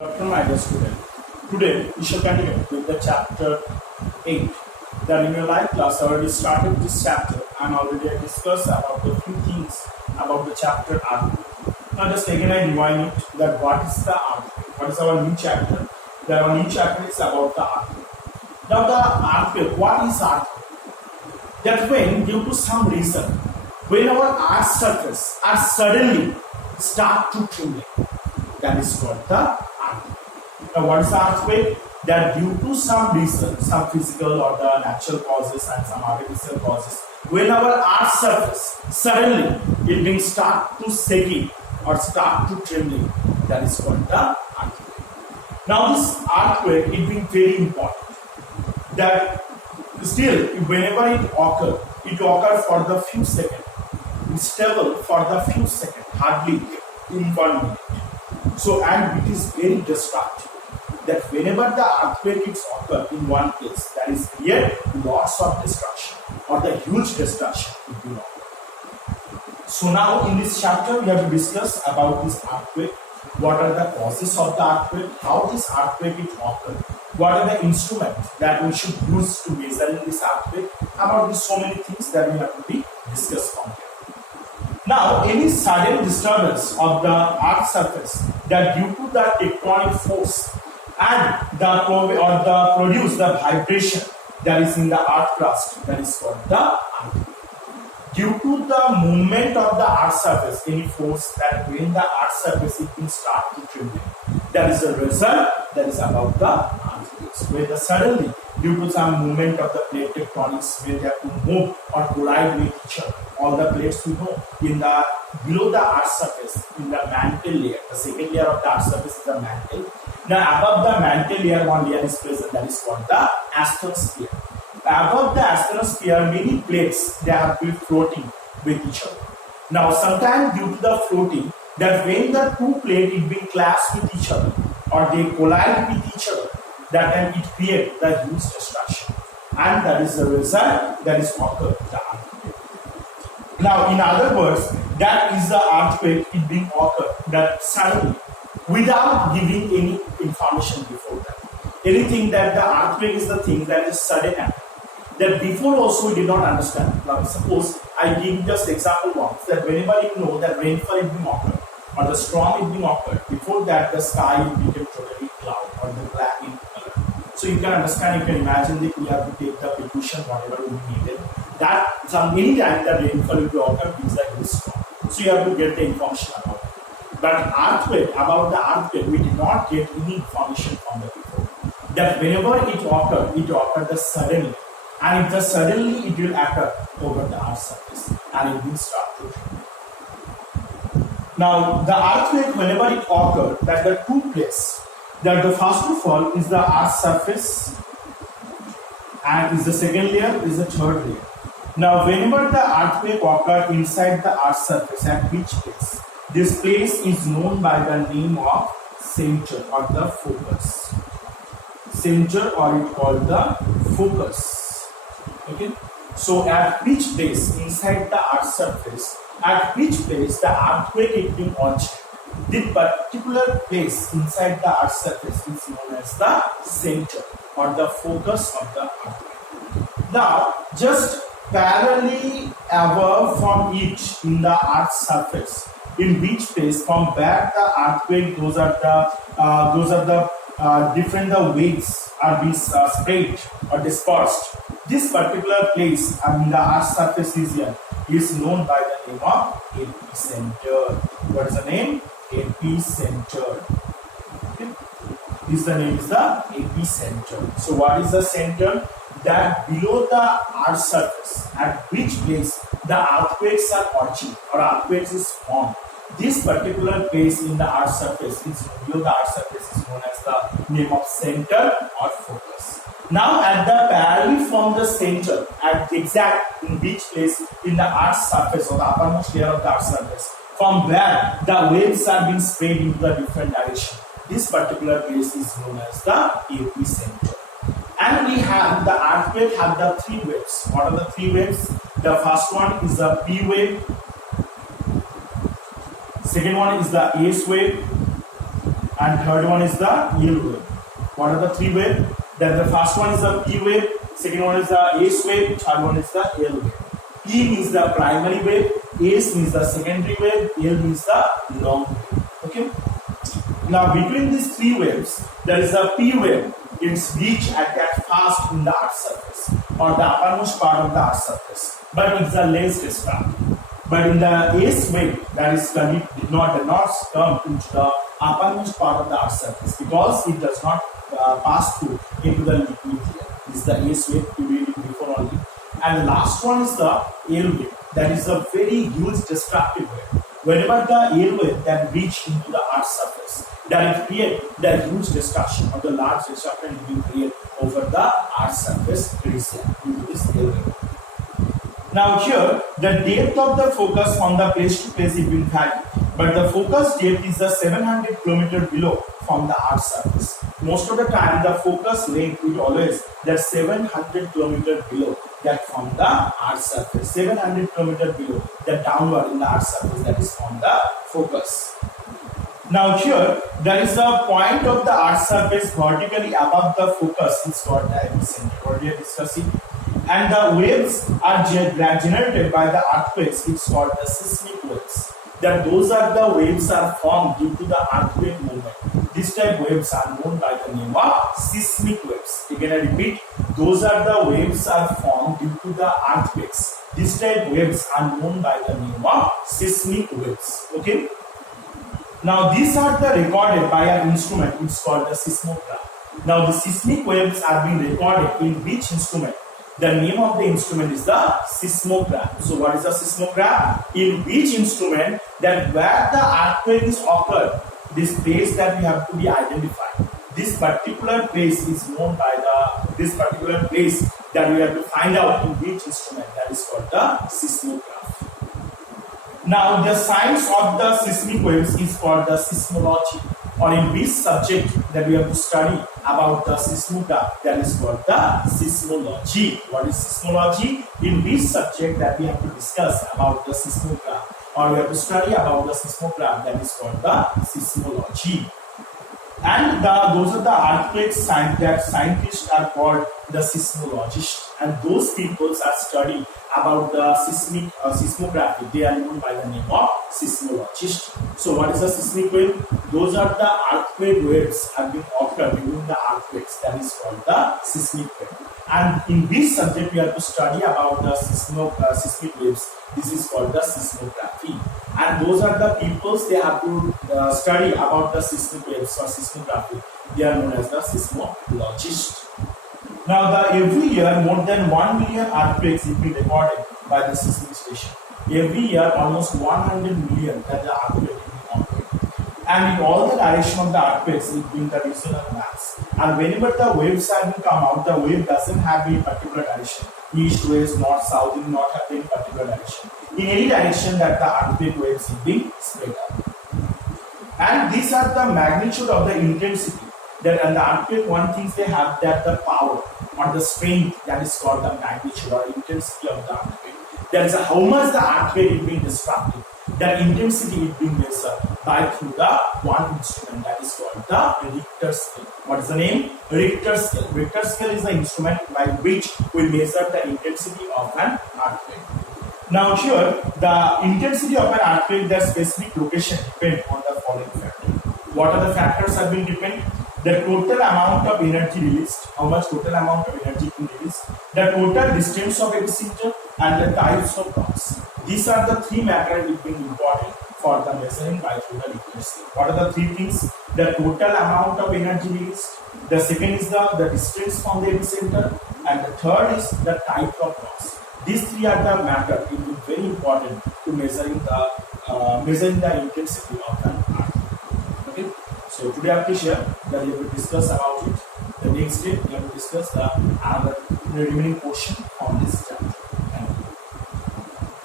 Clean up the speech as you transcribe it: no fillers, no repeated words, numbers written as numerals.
Dr. My dear student, today we shall continue with the chapter 8. That in your life class I already started this chapter and already I discussed about the few things about the chapter earthquake. Now just again I remind it that what is the earthquake? What is our new chapter? That our new chapter is about the earthquake. Now the earthquake, what is earthquake? That when due to some reason, when our earth's surface are suddenly start to tremble, that is called the earthquake. Now, what is the earthquake? That due to some reason, some physical or the natural causes and some artificial causes, when our earth's surface suddenly it being start to shaking or start to trembling, that is called the earthquake. Now, this earthquake it being very important. That still, whenever it occur for the few seconds. It's stable for the few seconds, hardly in 1 minute. So, and it is very destructive. That whenever the earthquake is occur in one place, that is here lots of destruction or the huge destruction will be occur. So now in this chapter we have to discuss about this earthquake. What are the causes of the earthquake? How this earthquake is occur? What are the instruments that we should use to measure this earthquake? About this, so many things that we have to be discussed on here. Now, any sudden disturbance of the earth's surface that due to the tectonic force and the produce the vibration that is in the earth crust, that is called the earthquake. Due to the movement of the earth's surface, any force that when the earth's surface it will start to tremble, that is the result that is about the earthquakes. Where the suddenly due to some movement of the plate tectonics, when they have to move or collide with each other, all the plates we know in the below the earth's surface, in the mantle layer, the second layer of the earth's surface is the mantle. Now above the mantle layer, one layer is present, that is called the astrosphere. Above the astrosphere, many plates they have been floating with each other. Now sometimes due to the floating, that when the two plates it being clashed with each other or they collide with each other, that time it creates the huge destruction, and that is the result that is occurred the earthquake. Now in other words, that is the earthquake it being occurred that suddenly without giving any information before that. Anything that the earthquake is the thing that is sudden happen. That before also we did not understand. Now suppose I give just example once that whenever you know that rainfall is being occurred or the storm is being occurred, before that the sky became totally cloud or the black in color. So you can understand, you can imagine that we have to take the precaution whatever we needed. That any time that rainfall will be occurred is like this storm. So you have to get the information about it. But about the earthquake, we did not get any information from the before. That whenever it occurred the suddenly. And it just suddenly it will occur over the earth's surface and it will start to tremble. Now the earthquake whenever it occurs, that the two places, that the first of all is the earth's surface and is the second layer, is the third layer. Now whenever the earthquake occurs inside the earth's surface, at which place? This place is known by the name of center or the focus. Center or it called the focus. Okay, so at which place inside the earth's surface, at which place the earthquake is being originated, the particular place inside the earth's surface is known as the center or the focus of the earthquake. Now, just parallelly above from each in the earth's surface, in which place from where the earthquake, those are the different waves are being spread or dispersed. This particular place in the earth's surface region is known by the name of epicenter. What is the name? Epicenter. Okay. The name is the epicenter. So what is the center? That below the earth's surface, at which place the earthquakes are originated or earthquakes is formed. This particular place in the earth's surface is below the earth's surface is known as the name of center or focus. Now at the parallel from the center, at exact in which place in the earth's surface or the uppermost layer of the earth's surface, from where the waves are being spread into the different direction. This particular place is known as the epicenter. And we have the earthquake have the three waves. What are the three waves? The first one is the P wave. Second one is the S wave. and third one is the L wave. What are the three waves? Then the first one is the P wave, second one is the S wave, third one is the L wave. P means the primary wave, S means the secondary wave, L means the long wave. Okay. Now between these three waves, there is a P wave. It's reached at that fast in the Earth's surface or the uppermost part of the Earth's surface, but it's the less destructive. But in the S wave, that is did not come into the uppermost part of the Earth's surface because it does not pass through into the liquid here. This is the S wave we read before only. And the last one is the L wave. That is a very huge destructive wave. Whenever the L wave then reach into the Earth's surface, then it creates the huge destruction or the large destruction it will create over the Earth's surface region due to this L wave. Now here, the depth of the focus from the place to place it will vary, but the focus depth is the 700 km below from the Earth's surface. Most of the time, the focus length is always that 700 km below that from the Earth's surface. 700 km below, that downward in the Earth's surface, that is from the focus. Now here, there is a point of the Earth's surface vertically above the focus. It's called the epicenter. What we are discussing. And the waves are generated by the earthquakes. It's called the seismic waves. That those are the waves are formed due to the earthquake movement. These type waves are known by the name of seismic waves. Again, I repeat, those are the waves are formed due to the earthquakes. These type waves are known by the name of seismic waves. Okay. Now these are the recorded by an instrument. It's called the seismograph. Now the seismic waves are being recorded in which instrument? The name of the instrument is the seismograph. So what is a seismograph? In which instrument that where the earthquake is occurred, this place that we have to be identified. This particular place is known by this particular place that we have to find out in which instrument, that is called the seismograph. Now the science of the seismic waves is called the seismology, or in which subject that we have to study about the seismograph, that is called the seismology. What is seismology? In which subject that we have to discuss about the seismograph, or we have to study about the seismograph, that is called the seismology. And those are the earthquake that scientists are called the seismologists, and those people are studying about the seismography. They are known by the name of seismologists. So what is a seismic wave? Those are the earthquake waves have been occurred during the earthquakes, that is called the seismic wave. And in this subject we have to study about the seismic waves. This is called the seismography. And those are the peoples they have to study about the seismic waves or seismography. They are known as the seismologists. Now, every year more than 1 million earthquakes will be recorded by the seismic station. Every year almost 100 million that the earthquake will be occurring. And in all the direction of the earthquakes it will be the regional mass. And whenever the waves have come out, the wave doesn't have any particular direction. East, west, north, south, it will not have any particular direction. In any direction that the earthquake waves will be spread out. And these are the magnitude of the intensity. That and the earthquake, one thing they have, that the power or the strength, that is called the magnitude or intensity of the earthquake. That is how much the earthquake is being disrupted. That intensity is being measured by through the one instrument, that is called the Richter scale. What is the name? Richter scale. Richter scale is the instrument by which we measure the intensity of an earthquake. Now here, the intensity of an earthquake, their specific location depend on the following factors. What are the factors have been depend? The total amount of energy released, how much total amount of energy being released, the total distance of epicenter, and the types of rocks. These are the three matters which being important for the measuring by through the Richter scale. What are the three things? The total amount of energy released, the second is the distance from the epicenter, and the third is the type of rocks. These three are the matter it will be very important to measuring the intensity of an earthquake. Okay. So today I have to share that we have to discuss about it. The next day we have to discuss the remaining portion on this.